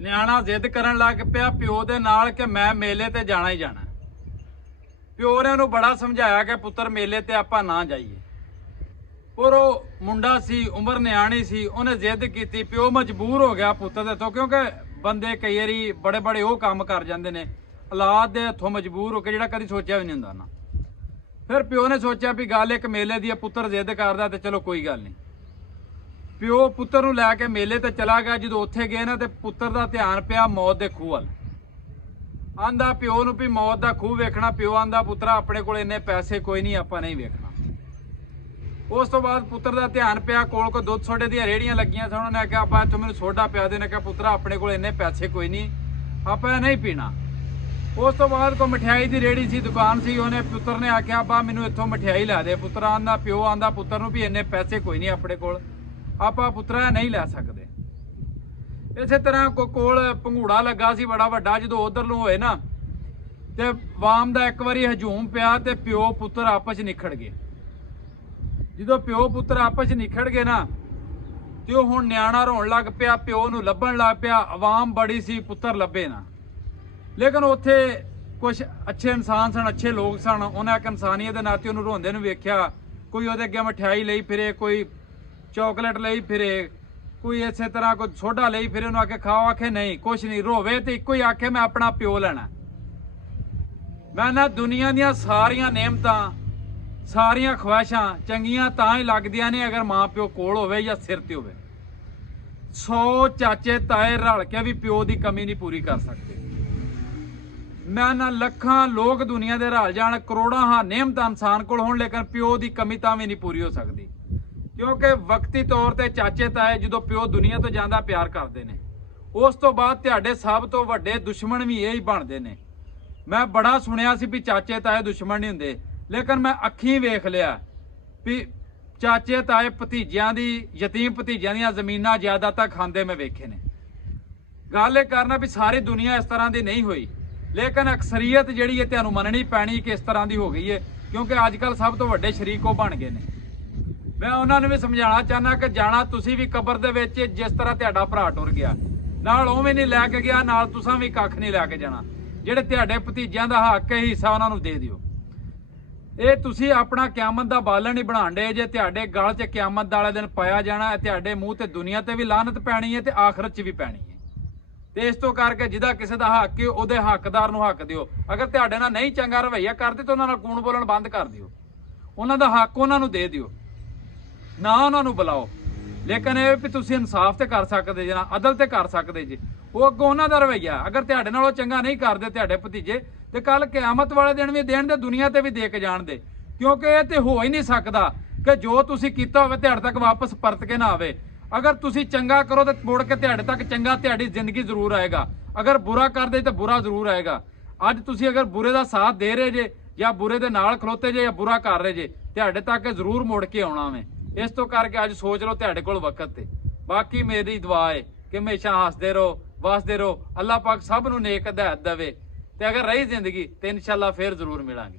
ਨਿਆਣਾ ਜ਼ਿੱਦ ਕਰਨ ਲੱਗ ਪਿਆ ਪਿਓ ਦੇ ਨਾਲ ਕਿ ਮੈਂ ਮੇਲੇ ਤੇ ਜਾਣਾ ਹੀ ਜਾਣਾ। ਪਿਓ ਨੇ ਉਹਨੂੰ ਬੜਾ ਸਮਝਾਇਆ ਕਿ ਪੁੱਤਰ ਮੇਲੇ ਤੇ ਆਪਾਂ ਨਾ ਜਾਈਏ, ਪਰ ਉਹ ਮੁੰਡਾ ਸੀ, ਉਮਰ ਨਿਆਣੀ ਸੀ, ਉਹਨੇ ਜ਼ਿੱਦ ਕੀਤੀ। ਪਿਓ ਮਜਬੂਰ ਹੋ ਗਿਆ ਪੁੱਤਰ ਦੇ ਤੋਂ, ਕਿਉਂਕਿ ਬੰਦੇ ਕਈ ਵਾਰੀ ਬੜੇ ਬੜੇ ਉਹ ਕੰਮ ਕਰ ਜਾਂਦੇ ਨੇ ਔਲਾਦ ਦੇ ਹੱਥੋਂ ਮਜਬੂਰ ਹੋ ਕੇ, ਜਿਹੜਾ ਕਦੀ ਸੋਚਿਆ ਵੀ ਨਹੀਂ ਹੁੰਦਾ ਨਾ। ਫਿਰ ਪਿਓ ਨੇ ਸੋਚਿਆ ਵੀ ਗੱਲ ਇੱਕ ਮੇਲੇ ਦੀ ਹੈ, ਪੁੱਤਰ ਜ਼ਿੱਦ ਕਰਦਾ ਤੇ ਚਲੋ ਕੋਈ ਗੱਲ ਨਹੀਂ। ਪਿਓ ਪੁੱਤਰ ਨੂੰ ਲੈ ਕੇ ਮੇਲੇ ਤੇ ਚਲਾ ਗਿਆ। ਜਦੋਂ ਉੱਥੇ ਗਏ ਨਾ ਤੇ ਪੁੱਤਰ ਦਾ ਧਿਆਨ ਪਿਆ ਮੌਤ ਦੇ ਖੂਹ ਵੱਲ। ਆਂਦਾ ਪਿਓ ਨੂੰ ਵੀ ਮੌਤ ਦਾ ਖੂਹ ਵੇਖਣਾ। ਪਿਓ ਆਂਦਾ ਪੁੱਤਰਾ ਆਪਣੇ ਕੋਲ ਇੰਨੇ ਪੈਸੇ ਕੋਈ ਨਹੀਂ, ਆਪਾਂ ਨਹੀਂ ਵੇਖਣਾ। ਉਸ ਤੋਂ ਬਾਅਦ ਪੁੱਤਰ ਦਾ ਧਿਆਨ ਪਿਆ ਕੋਲ ਕੋ ਦੁੱਧ ਸੋਡੇ ਦੀਆਂ ਰੇੜੀਆਂ ਲੱਗੀਆਂ ਸਨ। ਉਹਨੇ ਆਖਿਆ ਆਪਾਂ ਤੂੰ ਮੈਨੂੰ ਸੋਡਾ ਪਿਆ ਦੇ। ਨੇ ਕਿਹਾ ਪੁੱਤਰਾ ਆਪਣੇ ਕੋਲ ਇੰਨੇ ਪੈਸੇ ਕੋਈ ਨਹੀਂ, ਆਪਾਂ ਇਹ ਨਹੀਂ ਪੀਣਾ। ਉਸ ਤੋਂ ਬਾਅਦ ਕੋ ਮਠਿਆਈ ਦੀ ਰੇੜੀ ਸੀ, ਦੁਕਾਨ ਸੀ। ਉਹਨੇ ਪੁੱਤਰ ਨੇ ਆਖਿਆ ਬਾ ਮੈਨੂੰ ਇੱਥੋਂ ਮਠਿਆਈ ਲੈ ਦੇ। ਪੁੱਤਰ ਆਂਦਾ ਪਿਓ ਆਂਦਾ ਪੁੱਤਰ ਨੂੰ ਵੀ ਇੰਨੇ ਪੈਸੇ ਕੋਈ ਨਹੀਂ ਆਪਣੇ ਕੋਲ, ਆਪਾਂ ਪੁੱਤਰਾ ਨਹੀਂ ਲੈ ਸਕਦੇ। ਇਸੇ ਤਰ੍ਹਾਂ ਕੋਲ ਪੰਘੂੜਾ ਲੱਗਾ ਸੀ ਬੜਾ ਵੱਡਾ। ਜਦੋਂ ਉਧਰ ਨੂੰ ਹੋਏ ਨਾ ਤੇ ਵਾਮ ਦਾ ਇੱਕ ਵਾਰੀ ਹਜੂਮ ਪਿਆ ਤੇ ਪਿਓ ਪੁੱਤਰ ਆਪਸ 'ਚ ਨਿਖੜ ਗਏ। ਜਦੋਂ ਪਿਓ ਪੁੱਤਰ ਆਪਸ 'ਚ ਨਿਖੜ ਗਏ ਨਾ ਤੇ ਉਹ ਹੁਣ ਨਿਆਣਾ ਰੋਣ ਲੱਗ ਪਿਆ, ਪਿਓ ਨੂੰ ਲੱਭਣ ਲੱਗ ਪਿਆ। ਆਵਾਮ ਬੜੀ ਸੀ, ਪੁੱਤਰ ਲੱਭੇ ਨਾ। ਲੇਕਿਨ ਉੱਥੇ ਕੁਝ ਅੱਛੇ ਇਨਸਾਨ ਸਨ, ਅੱਛੇ ਲੋਕ ਸਨ। ਉਹਨਾਂ ਇੱਕ ਇਨਸਾਨੀਅਤ ਦੇ ਨਾਤੇ ਉਹਨੂੰ ਰੋਂਦੇ ਨੂੰ ਵੇਖਿਆ। ਕੋਈ ਉਹਦੇ ਅੱਗੇ ਮਠਿਆਈ ਲਈ ਫਿਰੇ, ਕੋਈ ਚੌਕਲੇਟ ਲਈ ਫਿਰੇ, ਕੋਈ ਇਸੇ ਤਰ੍ਹਾਂ ਕੋਈ ਸੋਡਾ ਲਈ ਫਿਰੇ। ਉਹਨੂੰ ਆਖੇ ਖਾਓ, ਆਖੇ ਨਹੀਂ ਕੁਛ ਨਹੀਂ। ਰੋਵੇ ਤੇ ਇੱਕੋ ਹੀ ਆਖੇ ਮੈਂ ਆਪਣਾ ਪਿਓ ਲੈਣਾ। ਮੈਂ ਨਾ ਦੁਨੀਆ ਦੀਆਂ ਸਾਰੀਆਂ ਨੇਮਤਾਂ, ਸਾਰੀਆਂ ਖਵਾਇਸ਼ਾਂ ਚੰਗੀਆਂ ਤਾਂ ਹੀ ਲੱਗਦੀਆਂ ਨੇ ਅਗਰ ਮਾਂ ਪਿਓ ਕੋਲ ਹੋਵੇ ਜਾਂ ਸਿਰ ਤੇ ਹੋਵੇ। 100 ਚਾਚੇ ਤਾਏ ਰਲ ਕੇ ਵੀ ਪਿਓ ਦੀ ਕਮੀ ਨਹੀਂ ਪੂਰੀ ਕਰ ਸਕਦੇ। ਮੈਂ ਨਾ ਲੱਖਾਂ ਲੋਕ ਦੁਨੀਆ ਦੇ ਰਲ ਜਾਣ, ਕਰੋੜਾਂ ਹਾਂ ਨੇਮਤਾਂ ਇਨਸਾਨ ਕੋਲ ਹੋਣ, ਲੇਕਿਨ ਪਿਓ ਦੀ ਕਮੀ ਤਾਂ ਵੀ ਨਹੀਂ ਪੂਰੀ ਹੋ ਸਕਦੀ। ਕਿਉਂਕਿ ਵਕਤੀ ਤੌਰ ਤੇ ਚਾਚੇ ਤਾਏ ਜਦੋਂ ਪਿਓ ਦੁਨੀਆ ਤੋਂ ਜਾਂਦਾ ਪਿਆਰ ਕਰਦੇ ਨੇ, ਉਸ ਤੋਂ ਬਾਅਦ ਤੁਹਾਡੇ ਸਭ ਤੋਂ ਵੱਡੇ ਦੁਸ਼ਮਣ ਵੀ ਇਹ ਹੀ ਬਣਦੇ ਨੇ। ਮੈਂ ਬੜਾ ਸੁਣਿਆ ਸੀ ਵੀ ਚਾਚੇ ਤਾਏ ਦੁਸ਼ਮਣ ਨਹੀਂ ਹੁੰਦੇ, ਲੇਕਿਨ ਮੈਂ ਅੱਖੀਂ ਵੇਖ ਲਿਆ ਵੀ ਚਾਚੇ ਤਾਏ ਭਤੀਜਿਆਂ ਦੀ, ਯਤੀਮ ਭਤੀਜਿਆਂ ਦੀਆਂ ਜ਼ਮੀਨਾਂ ਜ਼ਿਆਦਾਤਰ ਖਾਂਦੇ ਮੈਂ ਵੇਖੇ ਨੇ। ਗੱਲ ਇਹ ਕਰਨਾ ਵੀ ਸਾਰੀ ਦੁਨੀਆ ਇਸ ਤਰ੍ਹਾਂ ਦੀ ਨਹੀਂ ਹੋਈ, ਲੇਕਿਨ ਅਕਸਰੀਅਤ ਜਿਹੜੀ ਹੈ ਤੁਹਾਨੂੰ ਮੰਨਣੀ ਪੈਣੀ ਕਿ ਇਸ ਤਰ੍ਹਾਂ ਦੀ ਹੋ ਗਈ ਹੈ। ਕਿਉਂਕਿ ਅੱਜ ਕੱਲ੍ਹ ਸਭ ਤੋਂ ਵੱਡੇ ਸ਼ਰੀਕ ਉਹ ਬਣ ਗਏ ਨੇ। ਮੈਂ ਉਹਨਾਂ ਨੂੰ ਵੀ ਸਮਝਾਉਣਾ ਚਾਹੁੰਦਾ ਕਿ ਜਾਣਾ ਤੁਸੀਂ ਵੀ ਕਬਰ ਦੇ ਵਿੱਚ ਜਿਸ ਤਰ੍ਹਾਂ ਤੁਹਾਡਾ ਭਰਾ ਟੁਰ ਗਿਆ, ਨਾਲ ਉਵੇਂ ਨਹੀਂ ਲੈ ਕੇ ਗਿਆ, ਨਾਲ ਤੁਸੀਂ ਵੀ ਕੱਖ ਨਹੀਂ ਲੈ ਕੇ ਜਾਣਾ। ਜਿਹੜੇ ਤੁਹਾਡੇ ਭਤੀਜਿਆਂ ਦਾ ਹੱਕ ਹੈ, ਹਿੱਸਾ ਉਹਨਾਂ ਨੂੰ ਦੇ ਦਿਓ। ਇਹ ਤੁਸੀਂ ਆਪਣਾ ਕਿਆਮਤ ਦਾ ਬਾਲਣ ਨਹੀਂ ਬਣਾਉਣ ਡੇ। ਜੇ ਤੁਹਾਡੇ ਗਲ 'ਚ ਕਿਆਮਤ ਵਾਲੇ ਦਿਨ ਪਾਇਆ ਜਾਣਾ, ਤੁਹਾਡੇ ਮੂੰਹ ਤੇ ਦੁਨੀਆ ਤੇ ਵੀ ਲਾਹਨਤ ਪੈਣੀ ਹੈ ਤੇ ਆਖਰਤ 'ਚ ਵੀ ਪੈਣੀ ਹੈ। ਤੇ ਇਸ ਤੋਂ ਕਰਕੇ ਜਿਹਦਾ ਕਿਸੇ ਦਾ ਹੱਕ ਹੈ ਉਹਦੇ ਹੱਕਦਾਰ ਨੂੰ ਹੱਕ ਦਿਓ। ਅਗਰ ਤੁਹਾਡੇ ਨਾਲ ਨਹੀਂ ਚੰਗਾ ਰਵੱਈਆ ਕਰਦੇ ਤਾਂ ਉਹਨਾਂ ਨਾਲ ਕੂਣ ਬੋਲਣ ਬੰਦ ਕਰ ਦਿਓ। ਉਹਨਾਂ ਦਾ ਹੱਕ ਉਹਨਾਂ ਨੂੰ ਦੇ ਦਿਓ, ਨਾ ਉਹਨਾਂ ਨੂੰ ਬੁਲਾਓ। ਲੇਕਿਨ ਇਹ ਵੀ ਤੁਸੀਂ ਇਨਸਾਫ ਤੇ ਕਰ ਸਕਦੇ ਜੇ, ਨਾ ਅਦਲ ਤੇ ਕਰ ਸਕਦੇ ਜੇ। ਉਹ ਅੱਗੋਂ ਉਹਨਾਂ ਦਾ ਰਵੱਈਆ, ਅਗਰ ਤੁਹਾਡੇ ਨਾਲ ਉਹ ਚੰਗਾ ਨਹੀਂ ਕਰਦੇ ਤੁਹਾਡੇ ਭਤੀਜੇ, ਤੇ ਕੱਲ ਕਿਆਮਤ ਵਾਲੇ ਦਿਨ ਵੀ ਦੇਣ ਦੇ, ਦੁਨੀਆ ਤੇ ਵੀ ਦੇ ਕੇ ਜਾਣ ਦੇ। ਕਿਉਂਕਿ ਇਹ ਤੇ ਹੋ ਹੀ ਨਹੀਂ ਸਕਦਾ ਕਿ ਜੋ ਤੁਸੀਂ ਕੀਤਾ ਹੋਵੇ ਤੁਹਾਡੇ ਤੱਕ ਵਾਪਸ ਪਰਤ ਕੇ ਨਾ ਆਵੇ। ਅਗਰ ਤੁਸੀਂ ਚੰਗਾ ਕਰੋ ਤਾਂ ਮੁੜ ਕੇ ਤੁਹਾਡੇ ਤੱਕ ਚੰਗਾ ਤੁਹਾਡੀ ਜ਼ਿੰਦਗੀ ਜ਼ਰੂਰ ਆਏਗਾ। ਅਗਰ ਬੁਰਾ ਕਰਦੇ ਤਾਂ ਬੁਰਾ ਜ਼ਰੂਰ ਆਏਗਾ। ਅੱਜ ਤੁਸੀਂ ਅਗਰ ਬੁਰੇ ਦਾ ਸਾਥ ਦੇ ਰਹੇ ਜੇ ਜਾਂ ਬੁਰੇ ਦੇ ਨਾਲ ਖਲੋਤੇ ਜੇ ਜਾਂ ਬੁਰਾ ਕਰ ਰਹੇ ਜੇ, ਤੁਹਾਡੇ ਤੱਕ ਜ਼ਰੂਰ ਮੁੜ ਕੇ ਆਉਣਾ ਵੇ। ਇਸ ਤੋਂ ਕਰਕੇ ਅੱਜ ਸੋਚ ਲਓ ਤੁਹਾਡੇ ਕੋਲ ਵਕਤ ਤੇ। ਬਾਕੀ ਮੇਰੀ ਦੁਆ ਹੈ ਕਿ ਹਮੇਸ਼ਾ ਹੱਸਦੇ ਰਹੋ, ਵਸਦੇ ਰਹੋ। ਅੱਲਾਹ ਪਾਕ ਸਭ ਨੂੰ ਨੇਕ ਹਦਾਇਤ ਦੇਵੇ। ਤੇ ਅਗਰ ਰਹੀ ਜ਼ਿੰਦਗੀ ਤੇ ਇਨਸ਼ਾਅੱਲਾ ਫੇਰ ਜ਼ਰੂਰ ਮਿਲਾਂਗੇ।